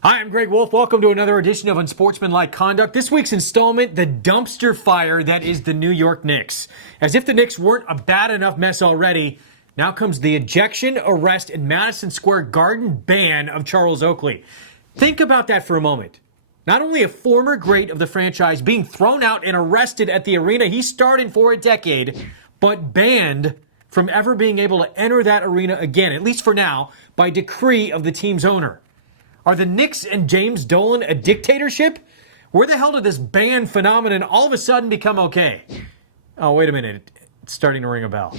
Hi, I'm Greg Wolf. Welcome to another edition of Unsportsmanlike Conduct. This week's installment, the dumpster fire that is the New York Knicks. As if the Knicks weren't a bad enough mess already, now comes the ejection, arrest, and Madison Square Garden ban of Charles Oakley. Think about that for a moment. Not only a former great of the franchise being thrown out and arrested at the arena he starred in for a decade, but banned from ever being able to enter that arena again, at least for now, by decree of the team's owner. Are the Knicks and James Dolan a dictatorship? Where the hell did this ban phenomenon all of a sudden become okay? Oh, wait a minute. It's starting to ring a bell.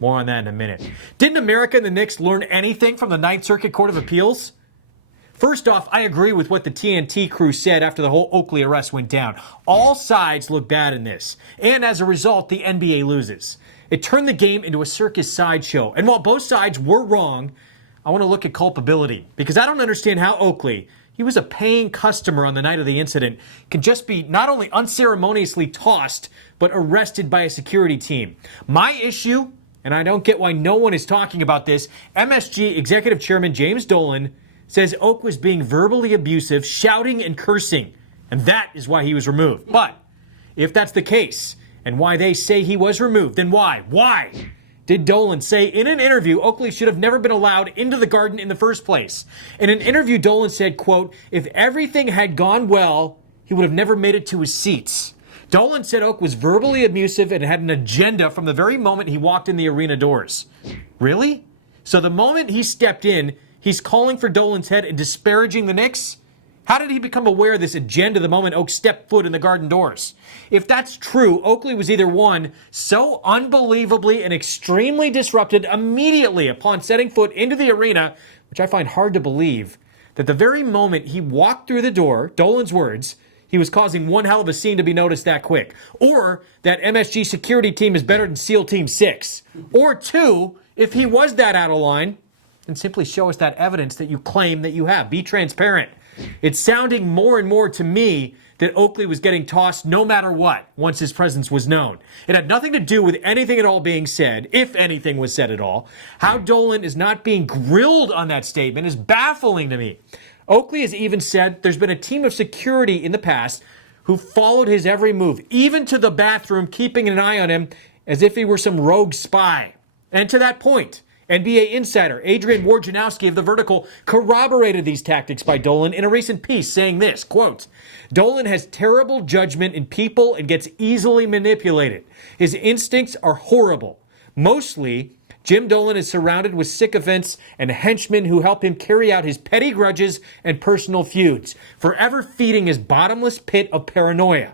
More on that in a minute. Didn't America and the Knicks learn anything from the Ninth Circuit Court of Appeals? First off, I agree with what the TNT crew said after the whole Oakley arrest went down. All sides look bad in this. And as a result, the NBA loses. It turned the game into a circus sideshow. And while both sides were wrong, I want to look at culpability, because I don't understand how Oakley, he was a paying customer on the night of the incident, can just be not only unceremoniously tossed, but arrested by a security team. My issue, and I don't get why no one is talking about this, MSG Executive Chairman James Dolan says Oak was being verbally abusive, shouting and cursing, and that is why he was removed. But if that's the case, and why they say he was removed, then why? Why did Dolan say in an interview Oakley should have never been allowed into the Garden in the first place? In an interview, Dolan said, quote, "If everything had gone well, he would have never made it to his seats." Dolan said Oak was verbally abusive and had an agenda from the very moment he walked in the arena doors. Really? So the moment he stepped in, he's calling for Dolan's head and disparaging the Knicks? How did he become aware of this agenda the moment Oak stepped foot in the Garden doors? If that's true, Oakley was either one, so unbelievably and extremely disrupted immediately upon setting foot into the arena, which I find hard to believe, that the very moment he walked through the door, Dolan's words, he was causing one hell of a scene to be noticed that quick. Or that MSG security team is better than SEAL Team 6. Or two, if he was that out of line, then simply show us that evidence that you claim that you have. Be transparent. It's sounding more and more to me that Oakley was getting tossed no matter what once his presence was known. It had nothing to do with anything at all being said, if anything was said at all. How Dolan is not being grilled on that statement is baffling to me. Oakley has even said there's been a team of security in the past who followed his every move, even to the bathroom, keeping an eye on him as if he were some rogue spy. And to that point, NBA insider Adrian Wojnarowski of The Vertical corroborated these tactics by Dolan in a recent piece, saying this, quote, "Dolan has terrible judgment in people and gets easily manipulated. His instincts are horrible. Mostly, Jim Dolan is surrounded with sycophants and henchmen who help him carry out his petty grudges and personal feuds, forever feeding his bottomless pit of paranoia."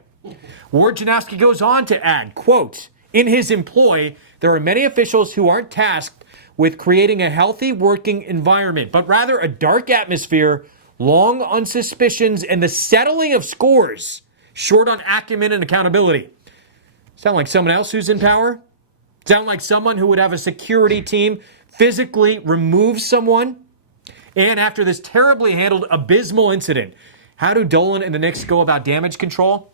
Wojnarowski goes on to add, quote, "In his employ, there are many officials who aren't tasked with creating a healthy working environment, but rather a dark atmosphere, long on suspicions, and the settling of scores, short on acumen and accountability." Sound like someone else who's in power? Sound like someone who would have a security team physically remove someone? And after this terribly handled abysmal incident, how do Dolan and the Knicks go about damage control?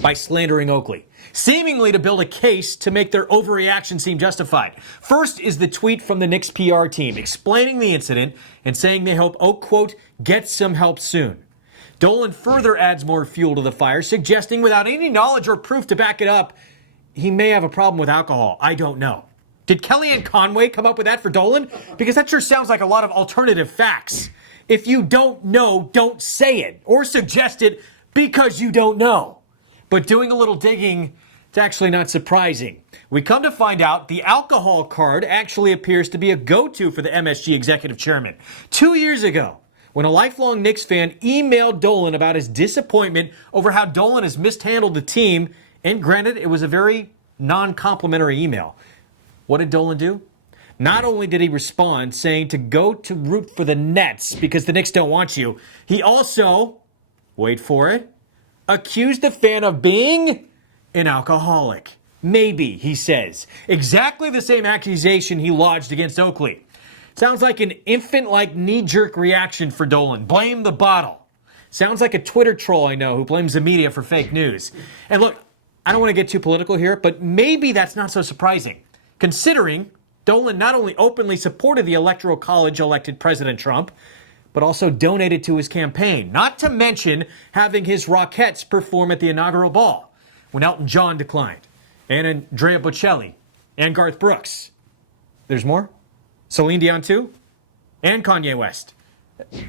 By slandering Oakley, seemingly to build a case to make their overreaction seem justified. First is the tweet from the Knicks PR team explaining the incident and saying they hope Oak, quote, "gets some help soon." Dolan further adds more fuel to the fire, suggesting without any knowledge or proof to back it up, he may have a problem with alcohol. I don't know. Did Kellyanne Conway come up with that for Dolan? Because that sure sounds like a lot of alternative facts. If you don't know, don't say it or suggest it because you don't know. But doing a little digging, it's actually not surprising. We come to find out the alcohol card actually appears to be a go-to for the MSG executive chairman. 2 years ago, when a lifelong Knicks fan emailed Dolan about his disappointment over how Dolan has mishandled the team, and granted, it was a very non-complimentary email. What did Dolan do? Not only did he respond saying to go to root for the Nets because the Knicks don't want you, he also, wait for it, accused the fan of being an alcoholic. Maybe, he says. Exactly the same accusation he lodged against Oakley. Sounds like an infant-like knee-jerk reaction for Dolan. Blame the bottle. Sounds like a Twitter troll I know who blames the media for fake news. And look, I don't want to get too political here, but maybe that's not so surprising, considering Dolan not only openly supported the Electoral College elected President Trump, but also donated to his campaign. Not to mention having his Rockettes perform at the inaugural ball when Elton John declined, and Andrea Bocelli, and Garth Brooks. There's more? Celine Dion too? And Kanye West.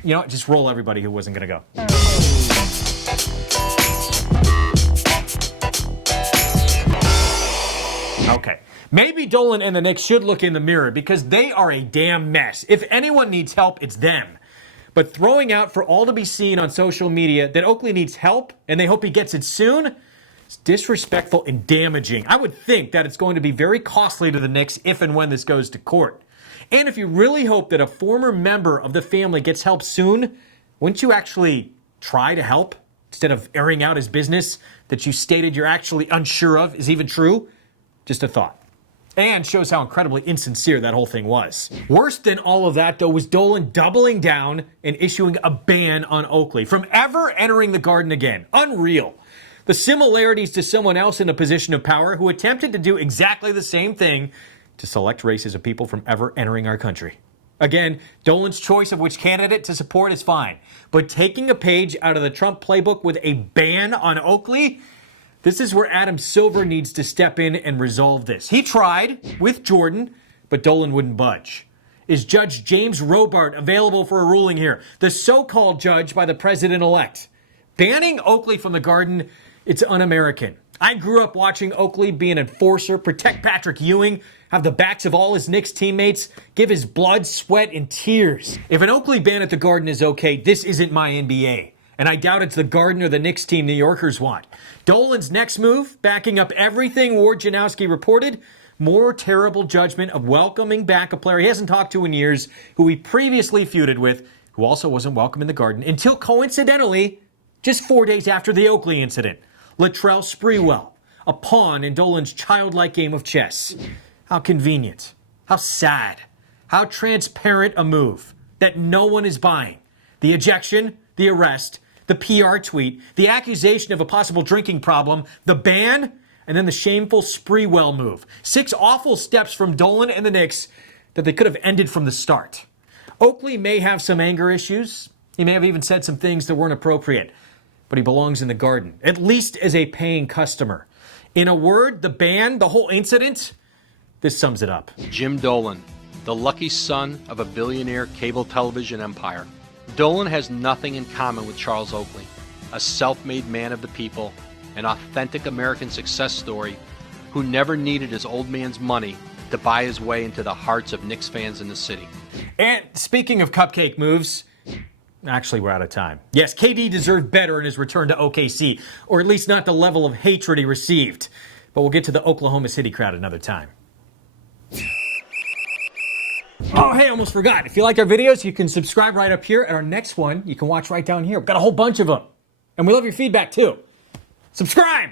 You know, just roll everybody who wasn't going to go. Okay. Maybe Dolan and the Knicks should look in the mirror because they are a damn mess. If anyone needs help, it's them. But throwing out for all to be seen on social media that Oakley needs help and they hope he gets it soon, it's disrespectful and damaging. I would think that it's going to be very costly to the Knicks if and when this goes to court. And if you really hope that a former member of the family gets help soon, wouldn't you actually try to help instead of airing out his business that you stated you're actually unsure of is even true? Just a thought. And shows how incredibly insincere that whole thing was. Worse than all of that, though, was Dolan doubling down and issuing a ban on Oakley from ever entering the Garden again. Unreal. The similarities to someone else in a position of power who attempted to do exactly the same thing to select races of people from ever entering our country. Again, Dolan's choice of which candidate to support is fine, but taking a page out of the Trump playbook with a ban on Oakley, this is where Adam Silver needs to step in and resolve this. He tried with Jordan, but Dolan wouldn't budge. Is Judge James Robart available for a ruling here? The so-called judge by the president-elect. Banning Oakley from the Garden, it's un-American. I grew up watching Oakley be an enforcer, protect Patrick Ewing, have the backs of all his Knicks teammates, give his blood, sweat, and tears. If an Oakley ban at the Garden is okay, this isn't my NBA. And I doubt it's the Garden or the Knicks team New Yorkers want. Dolan's next move, backing up everything Ward Janowski reported, more terrible judgment of welcoming back a player he hasn't talked to in years, who he previously feuded with, who also wasn't welcome in the Garden, until coincidentally, just 4 days after the Oakley incident, Latrell Sprewell, a pawn in Dolan's childlike game of chess. How convenient. How sad. How transparent a move that no one is buying. The ejection, the arrest, the PR tweet, the accusation of a possible drinking problem, the ban, and then the shameful Sprewell move. 6 awful steps from Dolan and the Knicks that they could have ended from the start. Oakley may have some anger issues. He may have even said some things that weren't appropriate. But he belongs in the Garden, at least as a paying customer. In a word, the ban, the whole incident, this sums it up. Jim Dolan, the lucky son of a billionaire cable television empire. Dolan has nothing in common with Charles Oakley, a self-made man of the people, an authentic American success story who never needed his old man's money to buy his way into the hearts of Knicks fans in the city. And speaking of cupcake moves, actually we're out of time. Yes, KD deserved better in his return to OKC, or at least not the level of hatred he received. But we'll get to the Oklahoma City crowd another time. Oh, hey, almost forgot. If you like our videos, you can subscribe right up here. And our next one, you can watch right down here. We've got a whole bunch of them. And we love your feedback, too. Subscribe!